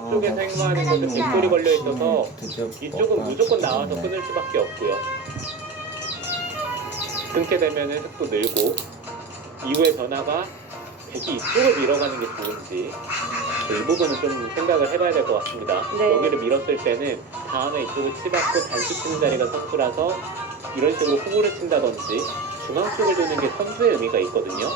쪽에서 행마하는 것은 빗돌이 걸려 있어서 이쪽은 무조건 나와서 끊을 수밖에 없고요. 끊게 되면은 흙도 늘고 이후의 변화가 백이 이쪽을 밀어가는 게 좋은지 이 부분은 좀 생각을 해봐야 될 것 같습니다. 네. 여기를 밀었을 때는 다음에 이쪽을 치받고 단수 치는 자리가 선수라서 이런 식으로 후보를 친다든지 중앙 쪽을 두는 게 선수의 의미가 있거든요.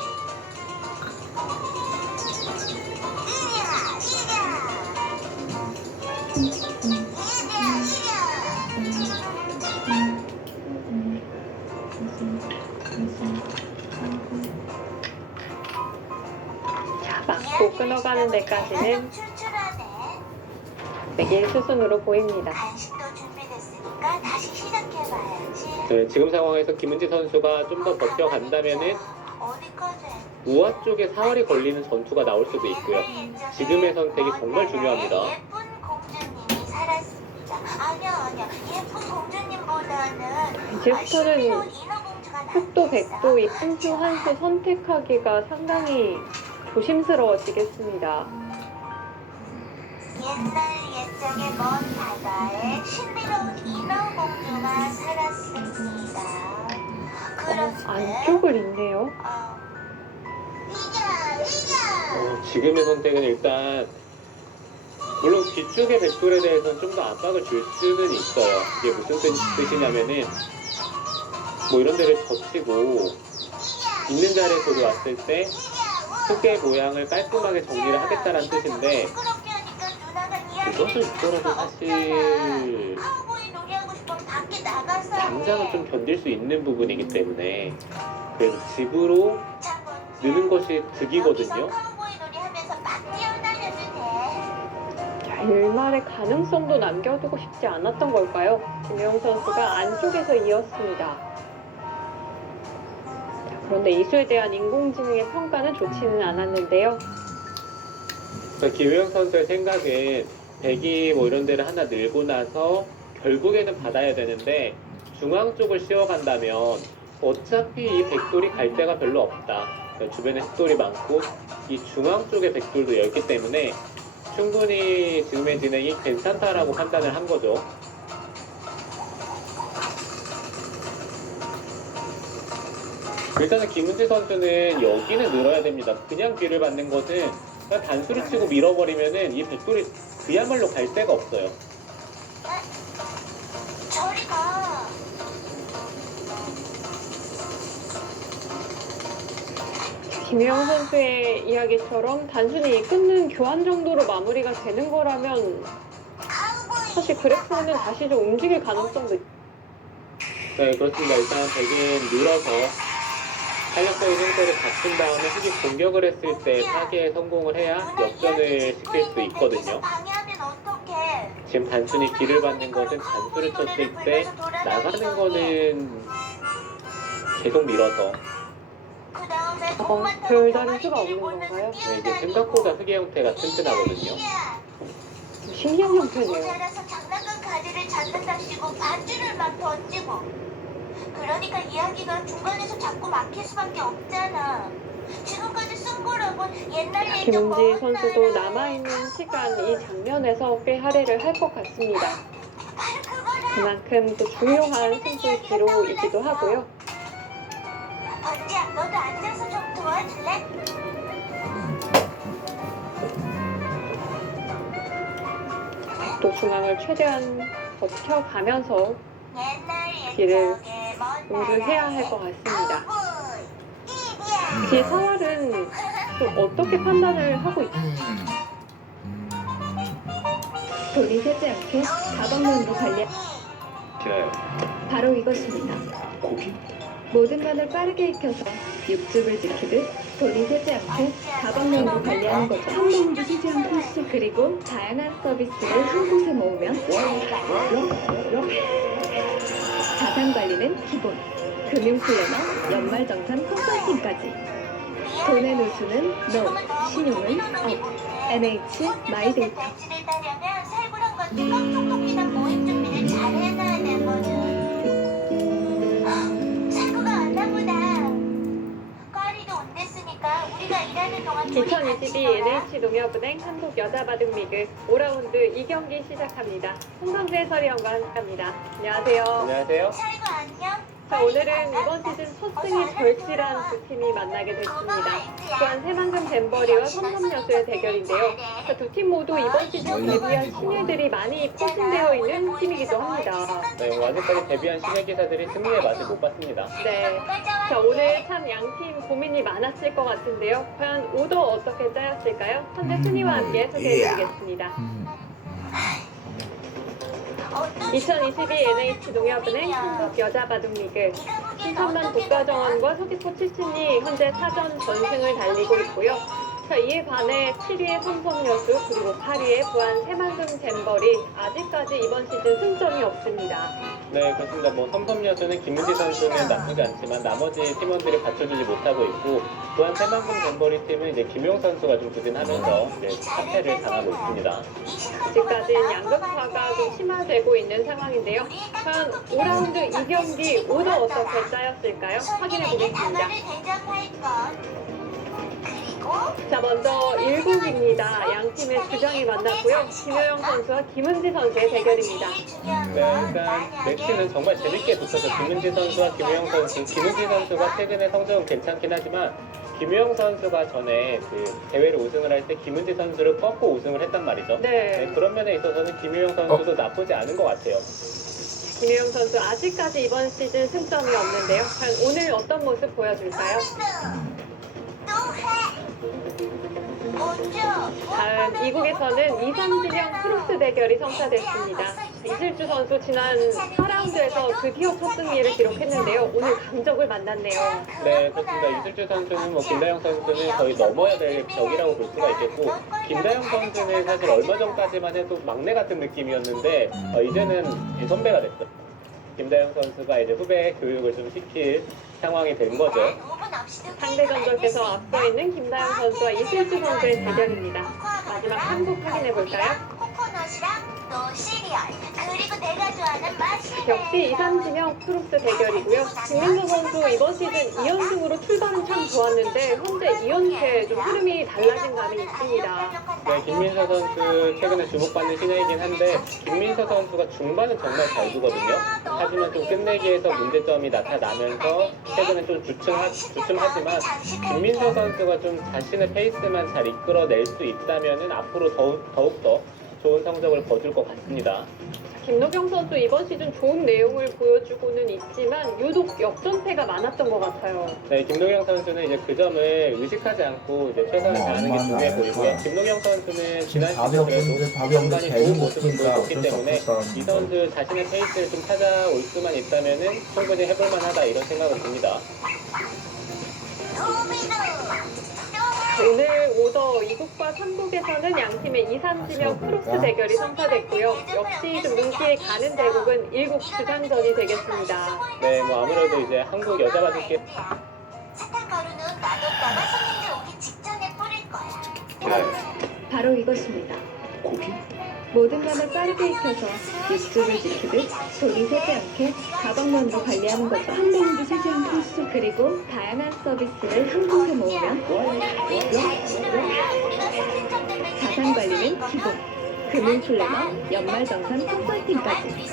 자, 맞고 끊어가는 데까지는 백일 수순으로 보입니다. 간식도 준비됐으니까 다시 시작해봐야지. 네, 지금 상황에서 김은지 선수가 좀 더 버텨간다면은 어디까지? 우아 쪽에 사활이 걸리는 전투가 나올 수도 있고요. 지금의 선택이 정말 중요합니다. 예쁜 공주님이 살았습니다. 아니야. 예쁜 공주님보다는 이제부터는 인어공주가 흑도 백도 이 한 수 한 수 선택하기가 상당히 조심스러워지겠습니다. 옛날 옛적의 먼 바다에 신비로운 인어공주가 살았습니다. 그런데 안쪽을 잇네요. 이겨! 지금의 선택은 일단 물론 뒤쪽의 백돌에 대해서는 좀 더 압박을 줄 수는 있어요. 이게 무슨 뜻이냐면은 뭐 이런 데를 젖히고 있는 자리에 들어왔을 때 흙의 모양을 깔끔하게 정리를 하겠다는 뜻인데 시끄럽게 하니까 누나가 그것은 있더라도 사실 카우보이 놀이하고 싶으면 밖에 나가서 당장은 좀 견딜 수 있는 부분이기 때문에 그래도 집으로 느는 것이 득이거든요. 카우보이 놀이하면서 막 뛰어다녀도 돼. 자, 일말의 가능성도 남겨두고 싶지 않았던 걸까요? 김혜영 선수가 안쪽에서 이었습니다. 자, 그런데 이수에 대한 인공지능의 평가는 좋지는 않았는데요. 김효영 선수의 생각은 백이 뭐 이런 데를 하나 늘고 나서 결국에는 받아야 되는데 중앙 쪽을 씌워간다면 어차피 이 백돌이 갈 데가 별로 없다. 그러니까 주변에 흑돌이 많고 이 중앙 쪽에 백돌도 넓기 때문에 충분히 지금의 진행이 괜찮다라고 판단을 한 거죠. 일단은 김은지 선수는 여기는 늘어야 됩니다. 그냥 뒤를 받는 것은 그냥 단수를 치고 밀어버리면은 이 백돌이 그야말로 갈 데가 없어요. 저리 가. 김혜영 선수의 이야기처럼 단순히 끊는 교환 정도로 마무리가 되는 거라면 사실 그래프는 다시 좀 움직일 가능성도 있죠. 네, 그렇습니다. 일단 백은 늘어서 탄력적인 형태를 갖춘 다음에 흑이 공격을 했을 때 파괴에 성공을 해야 역전을 시킬 수 있거든요. 방해하면 어떡해? 지금 단순히 길을 받는 것은 단수를 쳤을 때 나가는 거는 계속 밀어서 별다른 수가 없는 건가요? 네, 이게 생각보다 흑의 형태가 튼튼하거든요. 신기한 형태네요. 모자라서 장난감 가지를 잡는답시고 반지를 막 던지고. 그러니까 이야기가 중간에서 자꾸 막힐 수밖에 없잖아. 지금까지 쓴 거라곤 옛날 예전 김은지 선수도 남아있는 시간 이 장면에서 꽤 할애를 할 것 같습니다. 바로 그거라. 그만큼 또 중요한 승부 기록이기도 하고요. 번지야, 너도 앉아서 좀 도와줄래? 또 중앙을 최대한 버텨가면서 옛날 길을 옛적의 먼 응수해야 할 것 같습니다. 뒤에 사활은 좀 어떻게 판단을 하고 있죠? 돌이 새지 않게 다방면으로 관리. 바로 이것입니다. 모든 면을 빠르게 익혀서 육즙을 지키듯 돌이 새지 않게 다방면으로 관리하는 거죠. 한 번도 쉬지 않고 있어. 그리고 다양한 서비스를 한 곳에 모으면 자산 관리는 기본. 금융 플래너, 연말정산 컨설팅까지. 돈의 누수는 NO, 신용은 OP. NH 마이데이터. 벤치를 따려면 살구랑 같은 깜짝깜짝 모임 준비를 잘 해놔야 되거든. 살구가 왔나 보다. 까리도 온댔으니까 우리 우리가 일하는 동안 2022 NH농협은행 한국여자바둑리그 5라운드 2경기 시작합니다. 홍성재 해설위원과 함께합니다. 안녕하세요. 안녕하세요. 살고 안녕. 자, 오늘은 이번 시즌 첫 승이 절실한 두 팀이 만나게 됐습니다. 또한 새만금 잼버리와 섬섬여수의 대결인데요. 자, 두 팀 모두 이번 시즌 데뷔한 신예들이 많이 포진되어 있는 팀이기도 합니다. 네, 아직까지 데뷔한 신예 기사들이 승리의 맛을 못 봤습니다. 네. 자, 오늘 참 양 팀 고민이 많았을 것 같은데요. 과연 오더 어떻게 짜였을까요? 현재 순위와 함께 소개해드리겠습니다. 2022 NH농협은행 한국여자바둑리그 신천만 국가정원과 서귀포 7층이 현재 사전 전승을 달리고 있고요. 자, 이에 반해 7위의 섬섬여수 그리고 8위의 부안 새만금 잼버리 아직까지 이번 시즌 승점이 없습니다. 네, 그렇습니다. 뭐 섬섬여수는 김은지 선수는 나쁘지 않지만 나머지 팀원들이 받쳐주지 못하고 있고 또한 새만금 잼버리 팀은 이제 김용 선수가 좀 부진하면서 이제 사패를 당하고 있습니다. 아직까지는 양극화가 좀 심화되고 있는 상황인데요. 과연 5라운드 2경기 오더 어떻게 짜였을까요? 확인해 보겠습니다. 자, 먼저 1국입니다. 양 팀의 주장이 만났고요. 김효영 선수와 김은지 선수의 대결입니다. 네, 일단 매치는 정말 재밌게 붙어서 김은지 선수와 김효영 선수, 김은지 선수가 최근에 성적은 괜찮긴 하지만 김효영 선수가 전에 그 대회를 우승을 할 때 김은지 선수를 꺾고 우승을 했단 말이죠. 네. 그런 면에 있어서는 김효영 선수도 나쁘지 않은 것 같아요. 김효영 선수 아직까지 이번 시즌 승점이 없는데요. 과연 오늘 어떤 모습 보여줄까요? 다음 2국에서는 이삼진영 크로스 대결이 성사됐습니다. 이슬주 선수 지난 4라운드에서 드디어 첫 승리를 기록했는데요. 오늘 강적을 만났네요. 네, 그렇습니다. 이슬주 선수는 뭐 김다영 선수는 거의 넘어야 될 벽이라고 볼 수가 있겠고 김다영 선수는 사실 얼마 전까지만 해도 막내 같은 느낌이었는데 이제는 대선배가 됐어요. 김다영 선수가 이제 후배 교육을 좀 시킬 상황이 된 거죠. 상대 전적에서 앞서 있는 김다영 선수와 이슬주 선수의 대결입니다. 마지막 한국 확인해 볼까요? 코코넛이랑 또 시리얼 그리고 내가 좋아하는 맛이 역시 이삼진영 크로스 대결이고요. 김민서 선수 이번 시즌 2연승으로 출발은 참 좋았는데 현재 2연패 좀 흐름이 달라진 감이 있습니다. 네, 김민서 선수 최근에 주목받는 신예이긴 한데 김민서 선수가 중반은 정말 잘 두거든요. 하지만 좀 끝내기에서 문제점이 나타나면서 최근에 좀 주춤하지만 김민서 선수가 좀 자신의 페이스만 잘 이끌어낼 수 있다면은 앞으로 더욱더 좋은 성적을 거둘 것 같습니다. 김노경 선수 이번 시즌 좋은 내용을 보여주고는 있지만 유독 역전패가 많았던 것 같아요. 네, 김노경 선수는 이제 그 점을 의식하지 않고 이제 최선을 다하는 게 중요해 보이고요. 김노경 선수는 지난 시즌 그래도 답이 없는데 중간에 재능 좋은 모습을 없으니까 보였기 어쩔 수 때문에 없을 이 선수 자신의 페이스를 좀 찾아올 수만 있다면은 충분히 해볼 만하다 이런 생각은 듭니다. 오늘 오더 2국과 3국에서는 양팀의 이삼진영 크로스 대결이 성사됐고요. 역시 좀 눈길이 가는 대국은 1국 주장전이 되겠습니다. 네, 뭐 아무래도 이제 한국 여자 바둑기 사탕 가루는 놔뒀다가 손님들 오기 직전에 뿌릴 거야. 바로 이것입니다. 모든 면을 빠르게 익혀서 육즙을 지키듯 손이 새지 않게 가방면으로 관리하는 거죠. 한 번도 새지 않고 있어. 그리고 다양한 서비스를 한 곳에 모으면 자산 관리는 기본. 금융 플래너, 연말정산 컨설팅까지.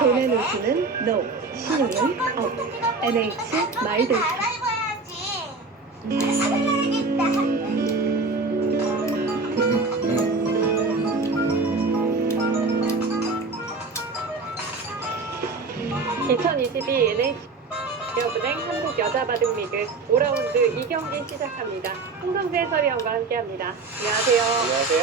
돈의 노수는 NO, 신용은 OP. NH 마이데이터. 알아봐야지. 사랑해야겠다. 2022 NH농협은행 한국여자바둑리그 5라운드 2경기 시작합니다. 홍성재 해설위원과 함께합니다. 안녕하세요. 안녕하세요.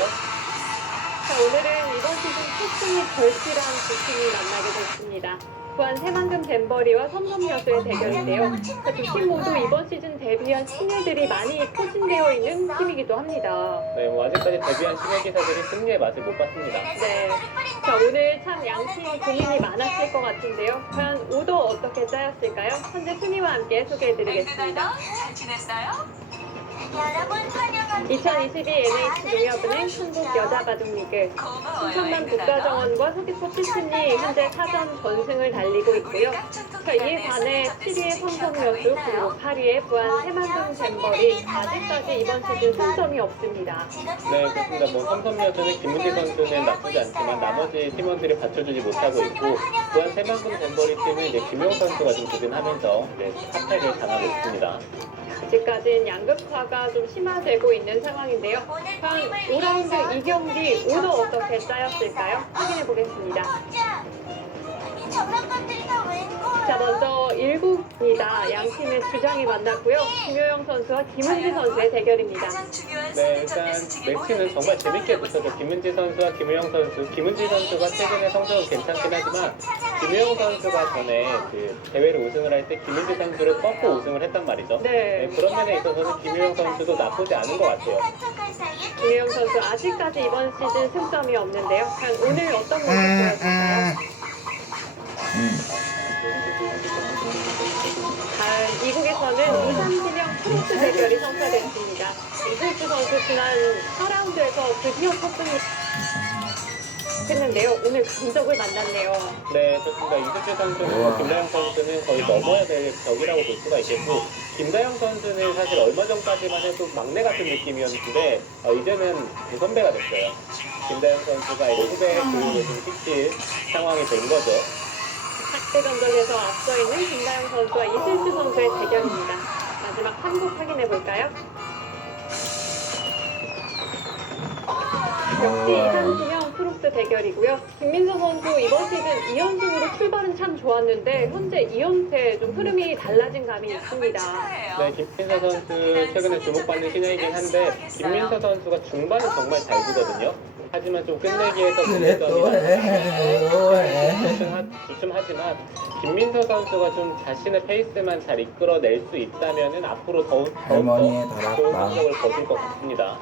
자, 오늘은 이번 시즌 첫 승이 절실한 두 팀이 만나게 됐습니다. 부안 새만금 잼버리와 섬섬여수의 대결인데요. 자, 두 팀 모두 이번 시즌 데뷔한 신예들이 많이 포진되어 있는 팀이기도 합니다. 네, 뭐 아직까지 데뷔한 신예 기사들이 승리의 맛을 못 봤습니다. 네. 자, 오늘 참 양팀 고민이 많았을 것 같은데요. 과연 오더 어떻게 짜였을까요? 현재 순위와 함께 소개해드리겠습니다. 잘 지냈어요? 여러분 환영합니다. 2022 NH농협은행 한국여자바둑리그 신천만 국가정원과 서귀포 칠순이 현재 사전 전승을 달리고 있고요. 자, 이에 반해 7위의 성성여수 그리고 8위의 부안 새만금 잼버리 아직까지 이번 시즌 승점이 없습니다. 네, 그렇습니다. 뭐 삼성여수는 김문지 선수는 나쁘지 않지만 나머지 팀원들이 받쳐주지 못하고 있고 또한 새만금 잼버리 팀은 이제 김용 선수가 좀 부진하면서 이제 사패를 당하고 있습니다. 아직까지는 양극화가 좀 심화되고 있는 상황인데요. 과연 5라운드 2경기 오늘 어떻게 짜였을까요? 확인해 보겠습니다. 이 장난감들이 다 웬걸? 자, 먼저 1국입니다. 양 팀의 주장이 만났고요. 김효영 선수와 김은지 선수의 대결입니다. 네, 일단 매치는 정말 재밌게 붙었죠. 김은지 선수와 김우영 선수. 김은지 선수가 최근에 성적은 괜찮긴 하지만 김우영 선수가 전에 그 대회를 우승을 할 때 김은지 선수를 꺾고 우승을 했단 말이죠. 네, 그런 면에 있어서는 김우영 선수도 나쁘지 않은 것 같아요. 김효영 선수 아직까지 이번 시즌 승점이 없는데요. 과연 오늘 어떤 모습 보여줄까요? 다음 2국에서는 이상진영 프로스 대결이 성사됐습니다. 이슬주 선수 지난 4라운드에서 드디어 첫 승을 했는데요. 오늘 강적을 만났네요. 네, 좋습니다. 이수주 선수는 김다영 선수는 거의 넘어야 될 벽이라고 볼 수가 있겠고 김다영 선수는 사실 얼마 전까지만 해도 막내 같은 느낌이었는데 이제는 대선배가 됐어요. 김다영 선수가 이제 후배 교육에 좀 끼칠 상황이 된 거죠. 학대 전적에서 앞서 있는 김다영 선수와 이슬주 선수의 대결입니다. 마지막 3국 확인해 볼까요? 역시 이상진영 프록스 대결이고요. 김민서 선수 이번 시즌 2연승으로 출발은 참 좋았는데 현재 2연패 좀 흐름이 달라진 감이 있습니다. 네, 김민서 선수 최근에 주목받는 신예이긴 한데 김민서 선수가 중반은 정말 잘 주거든요. 하지만 좀 끝내기에서 그래 또 해. 주춤하지만 김민서 선수가 좀 자신의 페이스만 잘 이끌어낼 수 있다면은 앞으로 더욱더 할머니의 좋은 다락방. 성적을 거둘 것 같습니다.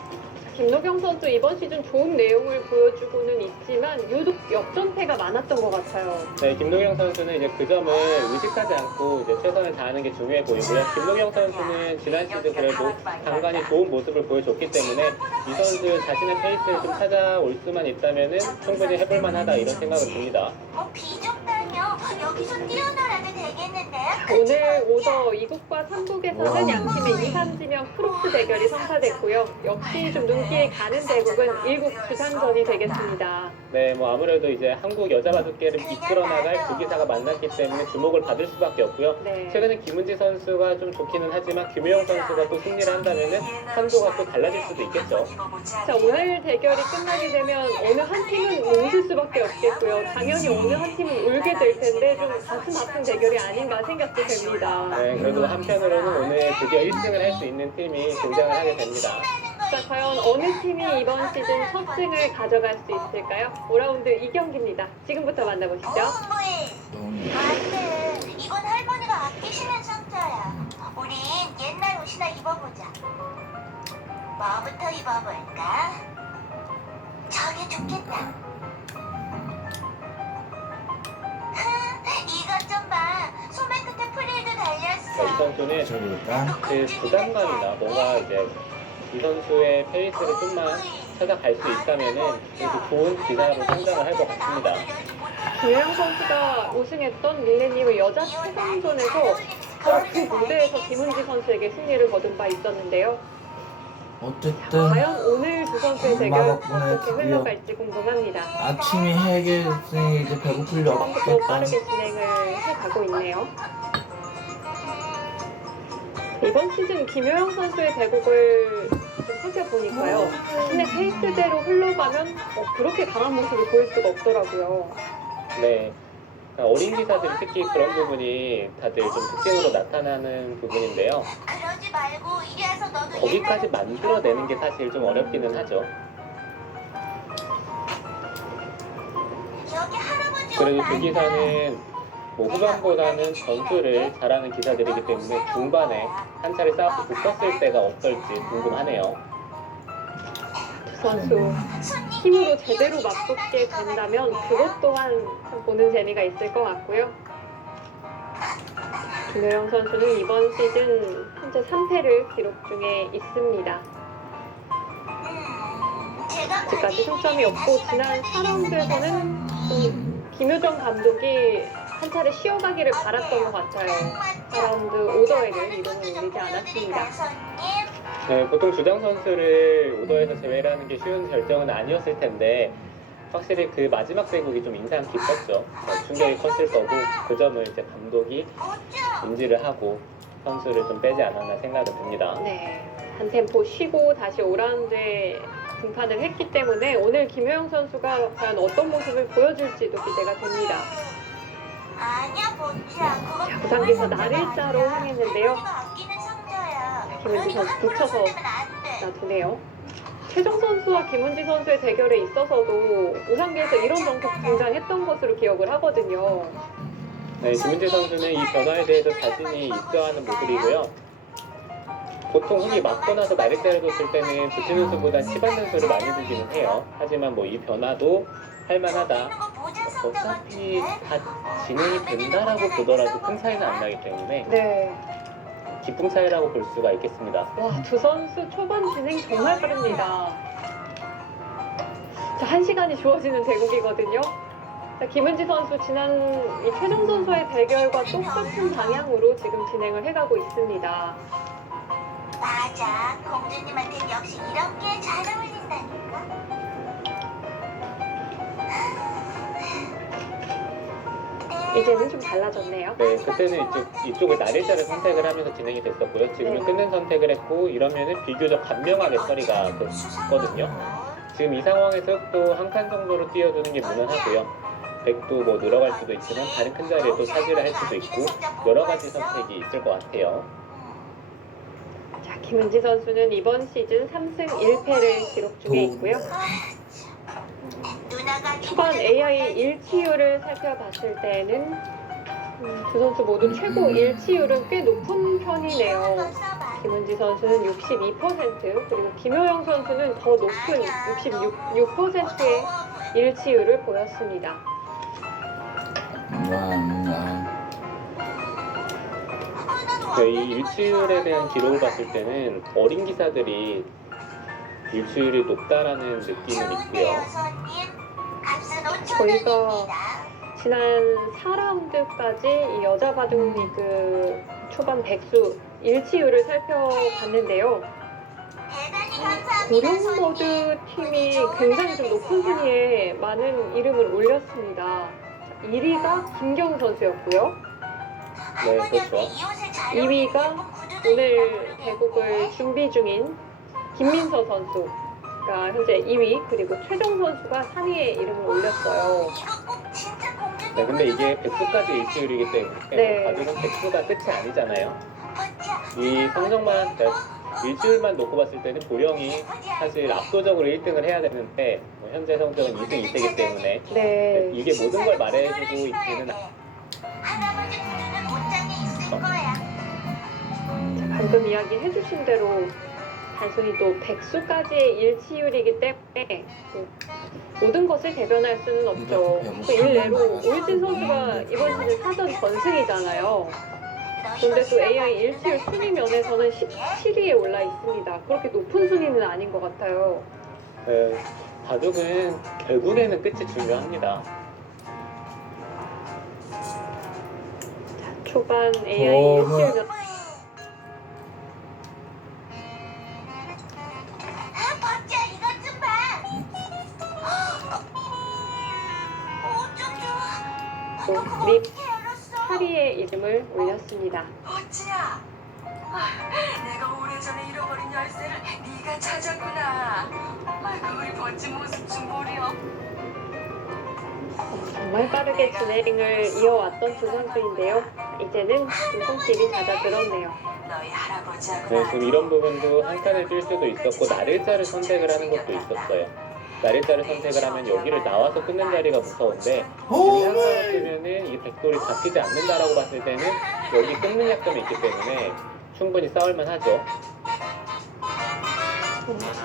김노경 선수 이번 시즌 좋은 내용을 보여주고는 있지만 유독 역전패가 많았던 것 같아요. 네, 김노경 선수는 이제 그 점을 의식하지 않고 이제 최선을 다하는 게 중요해 보이고요. 김노경 선수는 지난 시즌 그래도 간간히 좋은 모습을 보여줬기 때문에 이 선수 자신의 페이스를 좀 찾아올 수만 있다면은 충분히 해볼만하다 이런 생각을 듭니다. 비좁다뇨. 여기서 뛰어놀아도 되겠는데? 오늘 오더 2국과 3국에서는 양팀의 이상진영 프록스 대결이 성사됐고요. 역시 좀 눈길이 가는 대국은 1국 주상전이 되겠습니다. 네, 뭐 아무래도 이제 한국 여자 바둑계를 이끌어 나갈 두 기사가 만났기 때문에 주목을 받을 수밖에 없고요. 네. 최근에 김은지 선수가 좀 좋기는 하지만 김효영 선수가 또 승리를 한다면은 판도가 또 달라질 수도 있겠죠. 자, 오늘 대결이 끝나게 되면 어느 한 팀은 웃을 수밖에 없겠고요. 당연히 어느 한 팀은 울게 될 텐데 좀 가슴 아픈 대결이 아닌가 생각도 됩니다. 네, 그래도 한편으로는 오늘 드디어 1승을 할 수 있는 팀이 등장을 하게 됩니다. 자, 과연 어느 팀이 이번 시즌 첫 승을 가져갈 수 있을까요? 5라운드 2경기입니다. 지금부터 만나보시죠. 안돼. 이건 할머니가 아끼시는 상자야. 우린 옛날 옷이나 입어보자. 뭐부터 입어볼까? 저게 좋겠다. 이것 좀 봐. 소매 끝에 프릴도 이 달렸어. 선수는 저기니까 그 부담감이나 뭔가 이제 이 선수의 페이스를 좀만 찾아갈 수 있다면은 그래도 좋은 기사로 성장을 할 것 같습니다. 김혜영 선수가 우승했던 밀레니엄 여자 최강전에서 바로 그 무대에서 김은지 선수에게 승리를 거둔 바 있었는데요. 어쨌든 과연 오늘 두 선수의 대결 엄마 덕분에 어떻게 드디어 흘러갈지 궁금합니다. 아침이 해결했으니 이제 배고플 일 처음부터 없겠다. 빠르게 진행을 해가고 있네요. 이번 시즌 김효영 선수의 대국을 좀 살펴보니까요. 자신의 페이스대로 흘러가면 그렇게 강한 모습을 보일 수가 없더라고요. 네. 어린 기사들이 특히 그런 부분이 다들 좀 특징으로 나타나는 부분인데요. 그러지 말고 이리 와서 너도 거기까지 옛날 옷 만들어내는 게 사실 좀 어렵기는 하죠. 여기 할아버지 그래도 옷 두 많다. 기사는 뭐 후반보다는 전투를 잘하는 기사들이기 때문에 중반에 한 차례 싸워서 붙었을 때가 어떨지 궁금하네요. 두 선수 힘으로 제대로 맞붙게 된다면 그것 또한 참 보는 재미가 있을 것 같고요. 김효영 선수는 이번 시즌 현재 3패를 기록 중에 있습니다. 아직까지 승점이 없고 지난 4라운드에서는 김효정 감독이 한 차례 쉬어가기를 바랐던 것 같아요. 4라운드 오더에는 이동을 올리지 않았습니다. 네, 보통 주장 선수를 오더에서 제외를 하는 게 쉬운 결정은 아니었을 텐데 확실히 그 마지막 대국이 좀 인상 깊었죠. 충격이 컸을 거고 그 점을 이제 감독이 인지를 하고 선수를 좀 빼지 않았나 생각이 듭니다. 네, 한 템포 쉬고 다시 5라운드에 등판을 했기 때문에 오늘 김효영 선수가 과연 어떤 모습을 보여줄지도 기대가 됩니다. 아니야, 보지야. 자, 부상기에서 나를자로 향했는데요. 김은지 선수 붙여서 놔두네요. 최정 선수와 김은지 선수의 대결에 있어서도 우상계에서 이런 정도 등장했던 것으로 기억을 하거든요. 네, 김은지 선수는 이 변화에 대해서 자신이 입증하는 모습이고요. 보통 흔히 맞고 나서 나를 때려줬을 때는 붙이는 수보다 치받는 수를 많이 주기는 해요. 하지만 뭐 이 변화도 할만하다. 어차피 다 진행이 된다라고 보더라도 큰 차이는 안 나기 때문에 네. 기쁨 차이라고 볼 수가 있겠습니다. 와, 두 선수 초반 진행 정말 빠릅니다. 자, 1시간이 주어지는 대국이거든요. 자, 김은지 선수 지난 이 최정 선수의 대결과 똑같은 방향으로 지금 진행을 해가고 있습니다. 맞아. 공주님한텐 역시 이런 게 잘 어울린다니까. 이제는 좀 달라졌네요. 네, 그때는 이쪽을 나를자를 선택을 하면서 진행이 됐었고요. 지금은 네. 끊는 선택을 했고 이러면은 비교적 간명하게 처리가 됐거든요. 지금 이 상황에서 또 한 칸 정도로 띄워주는 게 무난하고요. 백도 뭐 늘어갈 수도 있지만 다른 큰 자리에 또 차지를 할 수도 있고 여러 가지 선택이 있을 것 같아요. 자, 김은지 선수는 이번 시즌 3승 1패를 기록 중에 있고요. 초반 AI 일치율을 살펴봤을 때는 두 선수 모두 최고 일치율은 꽤 높은 편이네요. 김은지 선수는 62% 그리고 김효영 선수는 더 높은 66%의 일치율을 보였습니다. 이 일치율에 대한 기록을 봤을 때는 어린 기사들이 일치율이 높다라는 느낌은 있고요. 저희가 지난 4라운드까지 이 여자 바둑 리그 초반 백수 일치율을 살펴봤는데요. 고령머드 팀이 굉장히 좀 높은 순위에 많은 이름을 올렸습니다. 자, 1위가 김경우 선수였고요. 네, 그렇죠. 2위가 오늘 대국을 준비 중인 김민서 선수가 현재 2위, 그리고 최정 선수가 3위에 이름을 올렸어요. 네, 근데 이게 백수까지 일치율이기 때문에 네. 바둑은 백수가 끝이 아니잖아요. 이 성적만, 일주일만 놓고 봤을 때는 보령이 사실 압도적으로 1등을 해야 되는데 뭐 현재 성적은 2승 2패이기 때문에 네. 이게 모든 걸 말해주고 있지는 할아버지 부르는 옷장에 있을 거야. 방금 이야기해주신 대로 단순히 또 백수까지의 일치율이기 때문에 모든 것을 대변할 수는 없죠. 그 일례로 오유진 선수가 이번 시즌 4전 전승이잖아요. 그런데 또 AI 일치율 순위 면에서는 17위에 올라 있습니다. 그렇게 높은 순위는 아닌 것 같아요. 바둑은 결국에는 끝이 중요합니다. 자, 초반 AI 일치율 면 버티야, 이것 좀 봐. 어쩜 좋아. 립 어떻게 알았어? 8위에 이름을 올렸습니다. 어찌야? 내가 오래전에 잃어버린 열쇠를 네가 찾았구나. 아이고 우리 번지 모습 좀 보렴. 정말 빠르게 진행을 이어왔던 두 선수인데요. 이제는 두 손길이 잦아들었네요. 너희 할아버지하고 네, 지금 이런 부분도 한 칸을 뛸 수도 있었고 나를자를 선택을 하는 것도 있었어요. 나를자를 선택을 하면 여기를 나와서 끊는 자리가 무서운데 지금 상황을 뜨면은 이 백돌이 잡히지 않는다라고 봤을 때는 여기 끊는 약점이 있기 때문에 충분히 싸울만 하죠.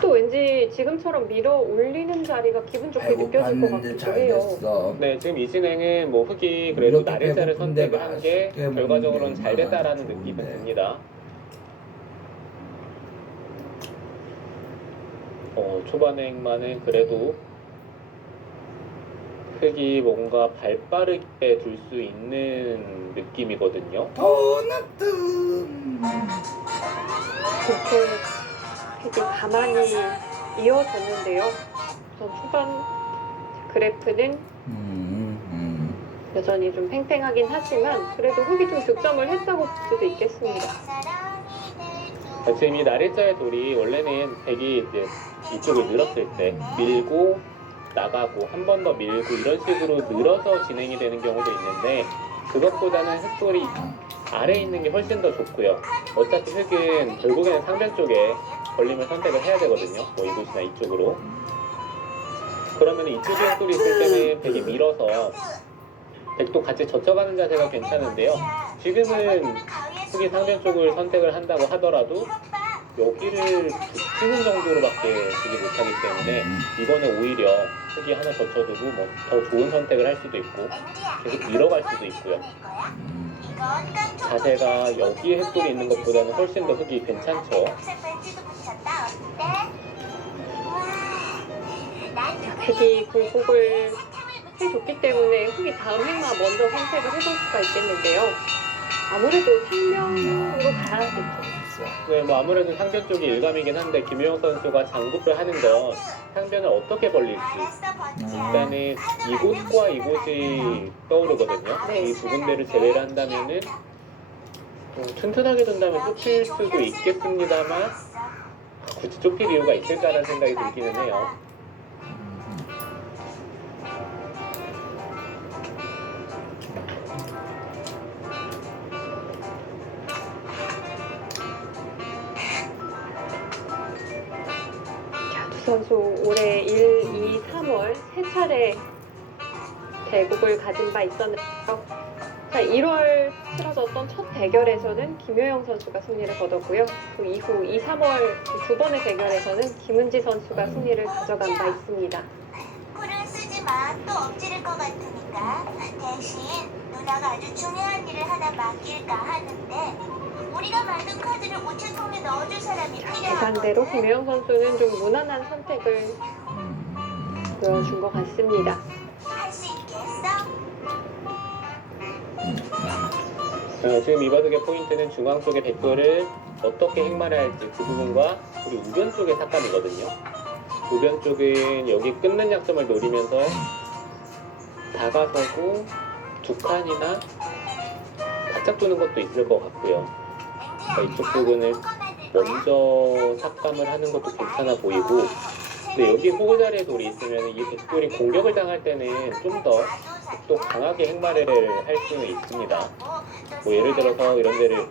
또 왠지 지금처럼 밀어 올리는 자리가 기분 좋게 느껴질 것 같기도 해요. 네, 지금 이 진행은 뭐 흑이 그래도 이렇게 나를자를 배고픈데 선택을 한 게 맛있게 결과적으로는 먹는데 잘 됐다라는 얼마나 느낌은 좋은데. 듭니다. 초반의 행마는 그래도 흙이 뭔가 발 빠르게 둘 수 있는 느낌이거든요. 도넛. 그렇게 흙이 가만히 이어졌는데요. 우선 초반 그래프는 여전히 좀 팽팽하긴 하지만 그래도 흙이 좀 득점을 했다고 볼 수도 있겠습니다. 지금 이 나래자의 돌이 원래는 백이 이제 이쪽을 늘었을 때 밀고 나가고 한 번 더 밀고 이런 식으로 늘어서 진행이 되는 경우도 있는데 그것보다는 흙돌이 아래에 있는 게 훨씬 더 좋고요. 어차피 흙은 결국에는 상변 쪽에 걸림을 선택을 해야 되거든요. 뭐 이곳이나 이쪽으로. 그러면 이쪽에 흙돌이 있을 때는 백이 밀어서 백도 같이 젖혀가는 자세가 괜찮은데요. 지금은 흙이 상변 쪽을 선택을 한다고 하더라도 여기를 붙이는 정도로밖에 되지 못하기 때문에 이거는 오히려 흙이 하나 젖혀두고 뭐 더 좋은 선택을 할 수도 있고 계속 밀어갈 수도 있고요. 자세가 여기에 흙돌이 있는 것보다는 훨씬 더 흙이 괜찮죠. 백이 굴곡을 해줬기 때문에 흙이 다음 행마 먼저 선택을 해볼 수가 있겠는데요. 아무래도 상명으로 가야겠죠. 네, 뭐 아무래도 상변 쪽이 일감이긴 한데 김효영 선수가 장구를 하는 건 상변을 어떻게 벌릴지 일단은 이곳과 이곳이 떠오르거든요. 네. 이 두 군데를 제외를 한다면은 튼튼하게 둔다면 좁힐 수도 있겠습니다만 굳이 좁힐 이유가 있을까라는 생각이 들기는 해요. 선수 올해 1, 2, 3월 세 차례 대국을 가진 바 있었는데요. 자, 1월 치러졌던 첫 대결에서는 김효영 선수가 승리를 거뒀고요. 그 이후 2, 3월 두 번의 대결에서는 김은지 선수가 승리를 가져간 바 있습니다. 코를 쓰지 마. 또 엎지를 것 같으니까. 대신 누나가 아주 중요한 일을 하나 맡길까 하는데 우리가 만든 카드를 우체통에 넣어줄 사람이 필요하거든. 예상대로 김효영 선수는 좀 무난한 선택을 보여준 것 같습니다. 할 수 있겠어? 지금 이 바둑의 포인트는 중앙 쪽의 백돌을 어떻게 행마를 할지 그 부분과 우리 우변 쪽의 삭감이거든요. 우변 쪽은 여기 끊는 약점을 노리면서 다가서고 두 칸이나 바짝 두는 것도 있을 것 같고요. 이쪽 부분을 먼저 삭감을 하는 것도 괜찮아 보이고 근데 여기 호구 자리에 돌이 있으면 이 백돌이 공격을 당할 때는 좀 더 또 강하게 행마를 할 수는 있습니다. 뭐 예를 들어서 이런 데를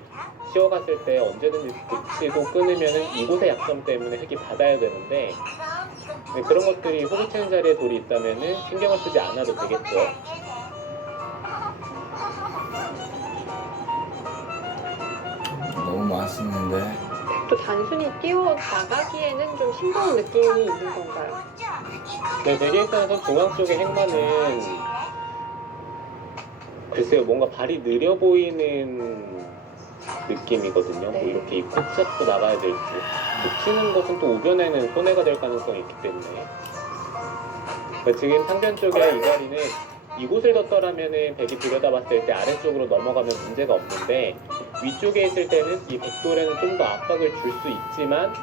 씌워갔을 때 언제든지 붙이고 끊으면 이곳의 약점 때문에 흙이 받아야 되는데 그런 것들이 호구 치는 자리에 돌이 있다면 신경을 쓰지 않아도 되겠죠. 너무 맛있는데. 또 단순히 뛰어 나가기에는 좀 싱거운 느낌이 있는 건가요? 네, 백의 입장에서 중앙 쪽의 행마는 글쎄요, 뭔가 발이 느려 보이는 느낌이거든요. 네. 뭐 이렇게 입 붙잡고 나가야 될지. 붙이는 것은 또 우변에는 손해가 될 가능성이 있기 때문에. 그러니까 지금 상변 쪽의 이 자리는 이곳을 뒀더라면은 백이 들여다봤을 때 아래쪽으로 넘어가면 문제가 없는데 위쪽에 있을 때는 이 백돌에는 좀 더 압박을 줄 수 있지만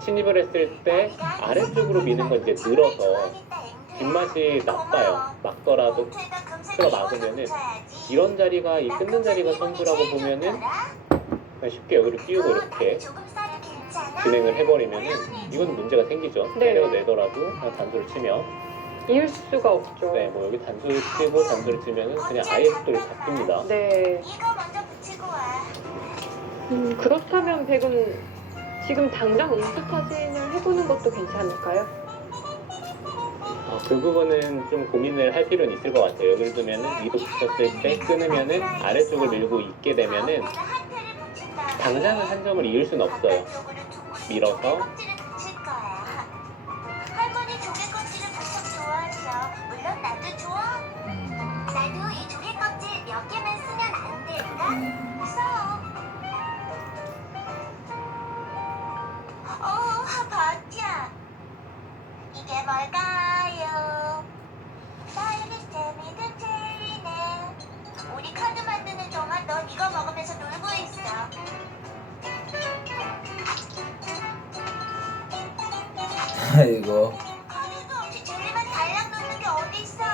침입을 했을 때 아래쪽으로 미는 건 이제 늘어서 뒷맛이 나빠요. 막더라도 틀어 막으면은 이런 자리가 이 끊는 자리가 선수라고 보면은 그냥 쉽게 여기로 띄우고 이렇게 진행을 해버리면은 이건 문제가 생기죠. 네. 때려내더라도 그냥 단수를 치면 이을 수가 없죠. 네, 뭐 여기 단수를 치고 단수를 치면은 그냥 아예 속돌이 잡힙니다. 네. 이거 먼저 붙이고 와. 그렇다면 백은 지금 당장 응수타진을 해보는 것도 괜찮을까요? 그 부분은 좀 고민을 할 필요는 있을 것 같아요. 예를 들면은 위도 붙였을 때 끊으면은 아래쪽을 밀고 있게 되면은 당장은 한 점을 이을 수는 없어요. 밀어서 할머니 조개 껍질을 무척 좋아하셔. 물론 나도 좋아. 나도 이 조개 껍질 몇 개만 쓰면 안 될까? 써. 버텨. 아이고. 카드도 없이 젤리만 달랑 놓는 게 어딨어.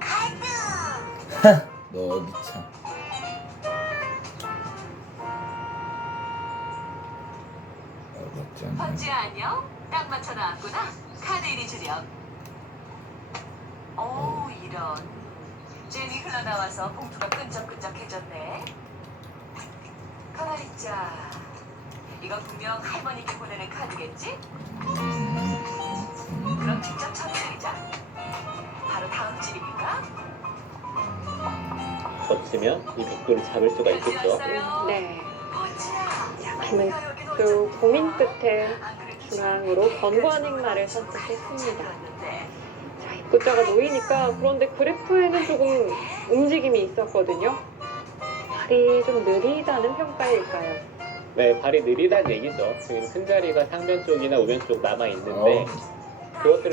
카드. 너 어디 참. 어렵잖아. 번지 안녕? 딱 맞춰 나왔구나. 카드 이리 주렴. 오 이런. 젤리 흘러나와서 봉투가 끈적끈적해졌네. 가만히 있자. 이거 분명 할머니께 보내는 카드겠지? 그럼 직접 처리해자. 바로 다음 집이니까. 거치면 이 백돌을 잡을 수가 있겠죠. 왔어요. 네. 번지야. 김은 또 고민 끝에 중앙으로 건보한 행마를 선택했습니다. 자, 입구자가 놓이니까 그런데 그래프에는 조금 움직임이 있었거든요. 발이 좀 느리다는 평가일까요? 네, 발이 느리다는 얘기죠. 지금 큰 자리가 상변 쪽이나 우변 쪽 남아 있는데 그것들을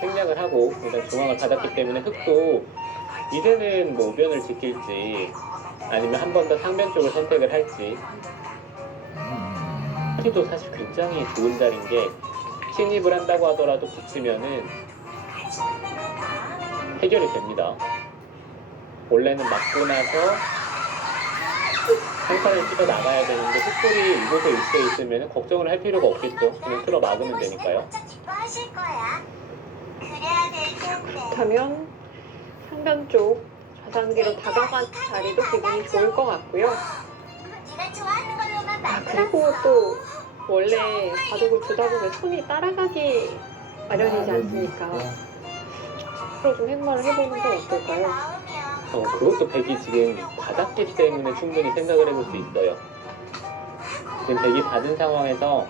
생략을 하고 일단 중앙을 받았기 때문에 흙도 이제는 뭐 우변을 지킬지 아니면 한 번 더 상변 쪽을 선택을 할지. 자리도 사실 굉장히 좋은 자리인 게 침입을 한다고 하더라도 붙이면은 해결이 됩니다. 원래는 맞고 나서 한 칸을 찍어 나가야 되는데 흙돌이 이곳에 위치해 있으면 걱정을 할 필요가 없겠죠. 그냥 틀어 막으면 되니까요. 기뻐하실 거야. 그래야 될 텐데. 그렇다면 상변 쪽 좌상기로 다가간 자리도 기분이 좋을 것 같고요. 네가 좋아하는 걸로만 아, 만들었어. 그리고 또 원래 바둑을 두다 보면 손이 따라가기 마련이지 않습니까? 앞으로 좀 행마를 해보는 건 어떨까요? 그것도 백이 지금 받았기 때문에 충분히 생각을 해볼 수 있어요. 지금 백이 받은 상황에서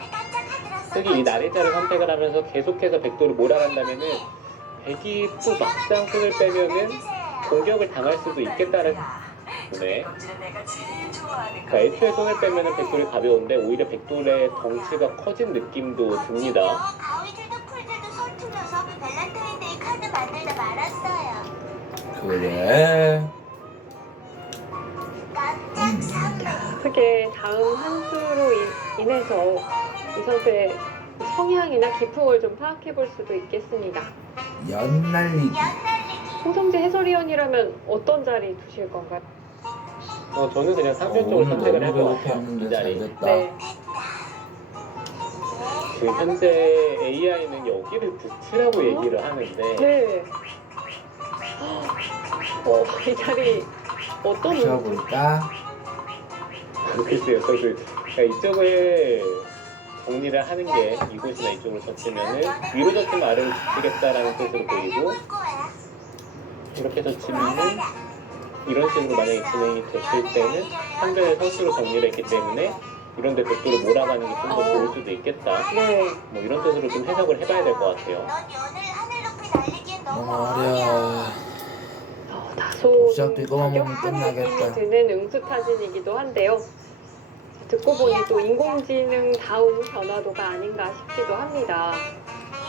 흙이 이 나래자를 선택을 하면서 계속해서 백도를 몰아간다면은 백이 또 막상 손을 빼면은 공격을 당할 수도 있겠다는 네. 그러니까 애초에 손을 빼면은 백돌이 가벼운데 오히려 백돌의 덩치가 커진 느낌도 듭니다. 가위들도 풀들도 서툴러서 밸런타인데이 카드 만들다 말았어요. 그래. 깜짝 선물. 크게 다음 한 수로 인해서 이 선수의 성향이나 기풍을 좀 파악해 볼 수도 있겠습니다. 연날리기. 연날리기. 홍성재 해설위원이라면 어떤 자리 두실 건가요? 저는 그냥 상변 쪽을 선택을 할 것 같아요. 이 배고팠는데 잘 자리. 됐다. 네. 지금 현재 AI는 여기를 붙이라고 얘기를 하는데 네. 이 자리 어떤 무시하고 있다. 글쎄요. 저도 그러니까 이쪽을 정리를 하는 게 이곳이나 이쪽으로 젖히면은 위로 젖히면 아래로 붙이겠다라는 뜻으로 보이고 이렇게 젖히면은 이런 식으로 만약에 진행이 됐을 때는 상변을 선수로 정리를 했기 때문에 이런 데 백도를 몰아가는 게 좀 더 좋을 수도 있겠다. 네. 뭐 이런 뜻으로 좀 해석을 해봐야 될 것 같아요. 넌 연을 하늘 높이 날리기엔 너무 너무 어려. 어려워. 다소 시작도 이거만 보면 가격한 느낌이 끝나겠다. 드는 응수타진이기도 한데요. 듣고 보니 또 인공지능다운 변화도가 아닌가 싶기도 합니다.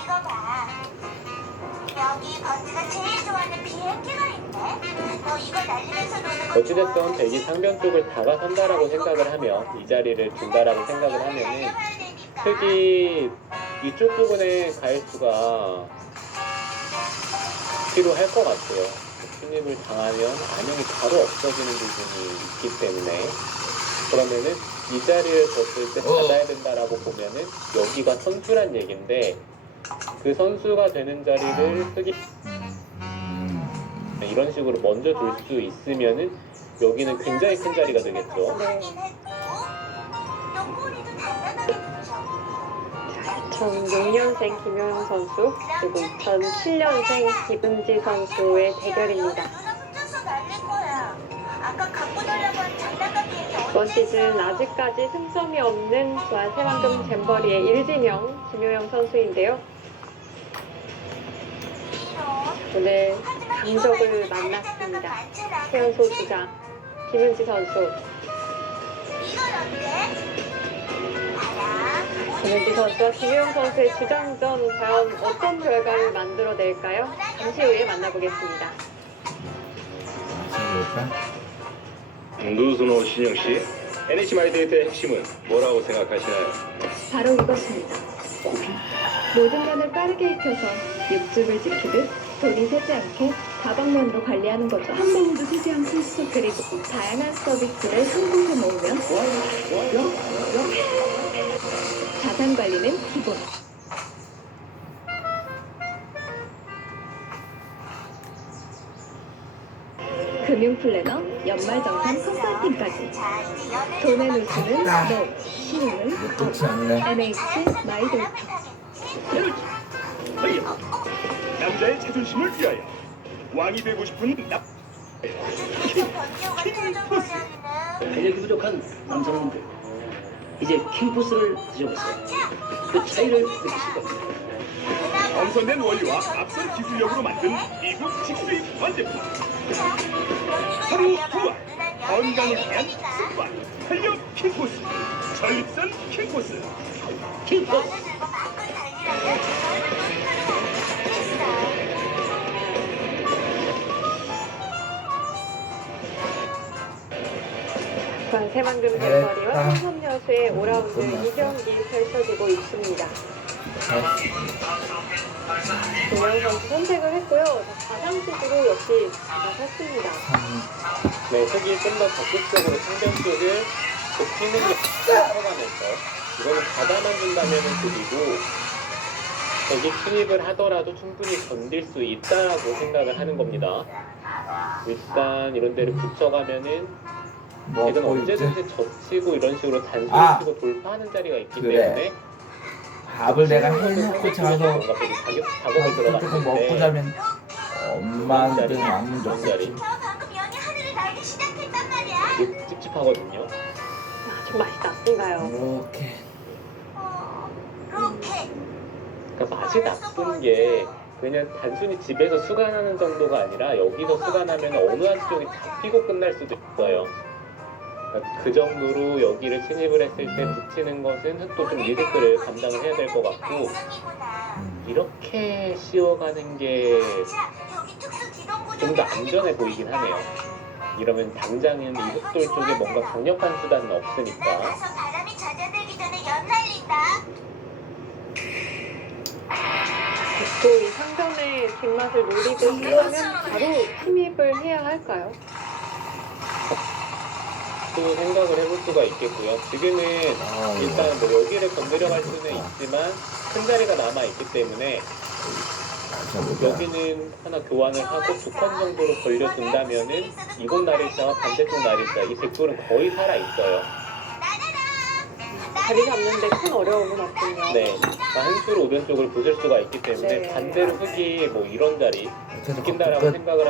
이거 봐. 여기 번지가 제일 좋아하는 비행기가 있네. 너 이거 날리면서 노는 거 어찌됐든 좋아하지? 백이 상변 쪽을 다가선다라고 생각을 하면 이 자리를 준다라고 생각을 하면은 날려봐야 되니까. 흙이 이쪽 부분에 갈 수가 필요할 것 같아요. 침입을 당하면 안형이 바로 없어지는 부분이 있기 때문에 그러면은 이 자리를 줬을 때 받아야 된다라고 보면은 여기가 선수란 얘긴데 그 선수가 되는 자리를 흙이 이런 식으로 먼저 둘 수 있으면은 여기는 굉장히 큰 자리가 되겠죠. 네. 너 꼬리도 단단하게 붙여. 2006년생 김효영 선수 그리고 2007년생 김은지 선수의 대결입니다. 누나 혼자서 날릴 거야. 아까 갖고 놀라고 한 장난감 비행기 이번 시즌 아직까지 승점이 없는 부안 새만금 잼버리의 일진영 김효영 선수인데요. 오늘 강적을 만났습니다. 최연소 주장 김은지 선수. 이건 어때? 봐라. 김은지 선수와 김효영 선수의 주장전 과연 어떤 결과를 만들어낼까요? 잠시 후에 만나보겠습니다. 생길까? どうその新薬師 NH 마이데이트의 핵심은 뭐라고 생각하시나요? 바로 이것입니다. 모든 면을 빠르게 익혀서 육즙을 지키듯 돌이 새지 않게 다방면으로 관리하는 거죠. 한 방울도 새지 않고 있어. 그리고 다양한 서비스를 한 곳에 모으면 자산 관리는 기본. 금융 플래너, 연말정산 컨설팅까지. 돈의 누수는 너, 신용은 이거 끝이 아니네. NH 마이데이트. 남자의 자존심을 위하여 왕이 되고 싶은 남 근육이 부족한 남성분들 이제 킹포스를 드셔보세요. 그 차이를 느끼실 겁니다. 엄선된 원리와 앞선 기술력으로 만든 미국 직수입 완제품 하루 투하 건강을 위한 습관 활력 킹코스 전립선 킹코스 킹포스 새만금 갤러리와 삼성여수의 5라운드 2경기 펼쳐지고 있습니다. 조명 선수 선택을 했고요. 가상식으로 역시 나섰습니다. 네, 흙이 좀 더 적극적으로 상대 쪽을 좁히는 게 들어가면서 이거는 받아만 준다면 그리고 여기 침입을 하더라도 충분히 건들 수 있다라고 생각을 하는 겁니다. 일단 이런 데를 붙여가면은 이건 먹고 있지? 언제든지 젖히고 이런 식으로 단순히 아! 치고 돌파하는 자리가 있기 그래. 때문에 밥을 내가 해놓고 자서 뭔가 되게 작업을 조금 먹고 들어갔는데 자면 엄마한테 안면 그런 자리 좋겠지. 저 방금 연이 하늘을 날기 시작했단 말이야. 되게 찝찝하거든요. 좀 맛이 났던가요? 이렇게 로켓. 그러니까 맛이 나쁜 게 그냥 단순히 집에서 수간하는 정도가 아니라 여기서 수간하면 어느 한쪽이 잡히고 끝날 수도 있어요. 그러니까 그 정도로 여기를 침입을 했을 때 붙이는 것은 흙도 좀 리스크를 감당을 해야 될 것 같고 이렇게 씌워가는 게 좀 더 안전해 보이긴 하네요. 이러면 당장은 이 흙돌 쪽에 뭔가 강력한 수단은 없으니까 나가서 바람이 잦아들기 전에 연 날린다. 또 이 상점의 뒷맛을 노리고 싶다면 바로 침입을 해야 할까요? 또 생각을 해볼 수가 있겠고요. 지금은 일단 뭐 여기를 건드려 갈 수는 있지만 큰 자리가 남아 있기 때문에 여기는 하나 교환을 하고 두 칸 정도로 벌려준다면은 이곳 나리자와 반대쪽 나리자 이 백돌은 거의 살아 있어요. 자리 잡는데 큰 어려움은 없군요. 네, 한줄 오른쪽을 부술 수가 있기 때문에 네. 반대로 흙이 뭐 이런 자리 그래서 느낀다라고 끝. 생각을